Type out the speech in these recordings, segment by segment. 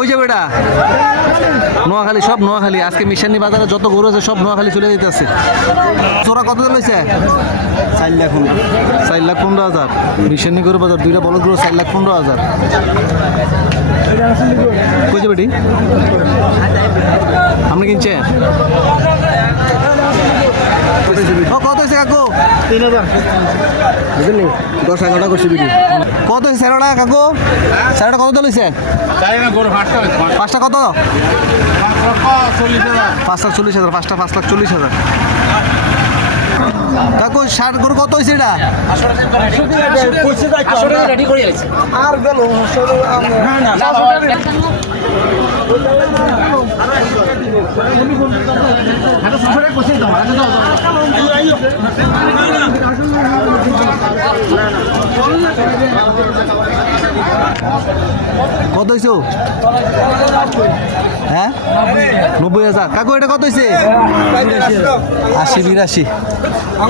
কই যাবে এটা নোয়াখালী সব নোয়াখালী। আজকে মিশানি বাজারে যত গরু আছে সব নোয়াখালী চলে যেতেছে। তোরা কত দাম লইছে চার লাখ চার লাখ পনেরো হাজার। মিশানি গরু বাজার দুইটা বড় গরু চার লাখ পনেরো হাজার। কই যাবে এটি আপনি কিনছেন ও কত হয়েছে কাকু তিন হাজার বুঝলি? দশ এগারোটা করছি বিক্রি। কত হয়েছে স্যারোটা কাকু? স্যারোটা কত চলেছে পাঁচটা কত? পাঁচ লাখ চল্লিশ হাজার পাঁচটা পাঁচ লাখ চল্লিশ হাজার। কাকু ষাট গরু কত হয়েছে এটা? আর গেল কত হয়েছে হ্যাঁ? নব্বই হাজার। কাকু, এটা কত হয়েছে আশি, বিরাশি।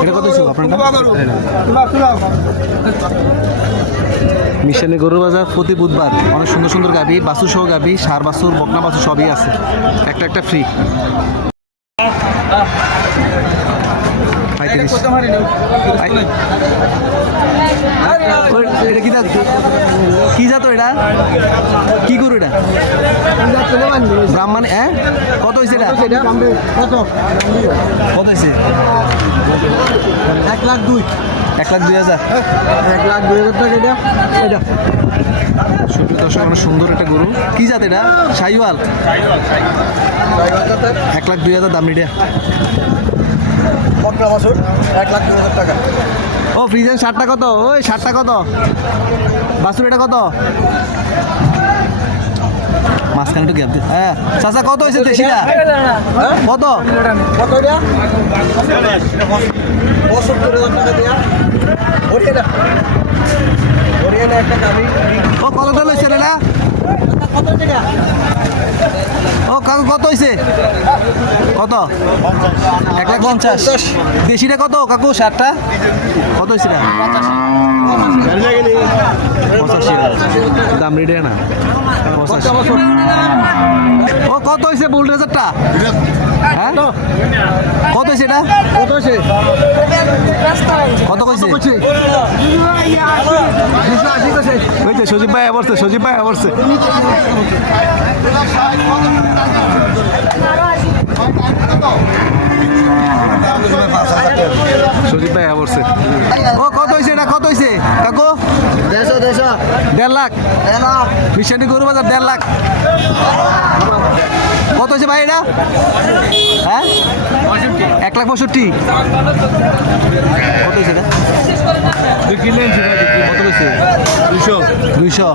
এটা কত হয়েছে আপনারটা মিশালি গরু বাজার প্রতি বুধবার। অনেক সুন্দর সুন্দর গাবি বাসু সহ গাবি, সার বাসুর বকনা বাসু সবই আছে। একটা একটা ফ্রি পঁয়ত্রিশ এটা কি জাত? কি জাত এটা? কি গরু এটা? ব্রাহ্মণ হ্যাঁ? কত হয়েছে এটা? কত কত হয়েছে এক লাখ দুই। এক লাখ দুই হাজার। এক লাখ দুই হাজার টাকা এটা। এটা। অনেক সুন্দর একটা গরু। কি জাত এটা? শাহিওয়াল এক লাখ দুই হাজার দাম এটা এক লাখ দুই হাজার টাকা। ও ফ্রিজের শার্টটা কত? ওই শার্টটা কত? বাসুর এটা কত? মাঝখানে একটু গ্যাপ দে। হ্যাঁ। চাচা কত হয়েছে দেশিটা? কত? কত এটা পঁচাত্তর হাজার টাকা দেয়া। হরিয়ানা হরিয়ানা একটা দামি। টাকা ও কাকু কত হয়েছে কত? এক লাখ পঞ্চাশ। দেশিটা কত কাকু? শার্টটা কত হয়েছে এটা? পঁচাশি। দাম রেডি না? ও কত হয়েছে বুলডোজারটা? হ্যাঁ? কত হয়েছে এটা? কত আছে কত যে সজীব ভাই বসছে সজীব ভাই বসছে সজীব ভাই বসছে ও কত হয়েছে এটা? কত হয়েছে দেড় লাখ। এলা মিশানি গরু বাজার দেড় লাখ। কত হয়েছে ভাই এটা? হ্যাঁ? এক লাখ পঁয়ষট্টি। কত হয়েছে এটা? কত হয়েছে? দুইশো। দুইশো।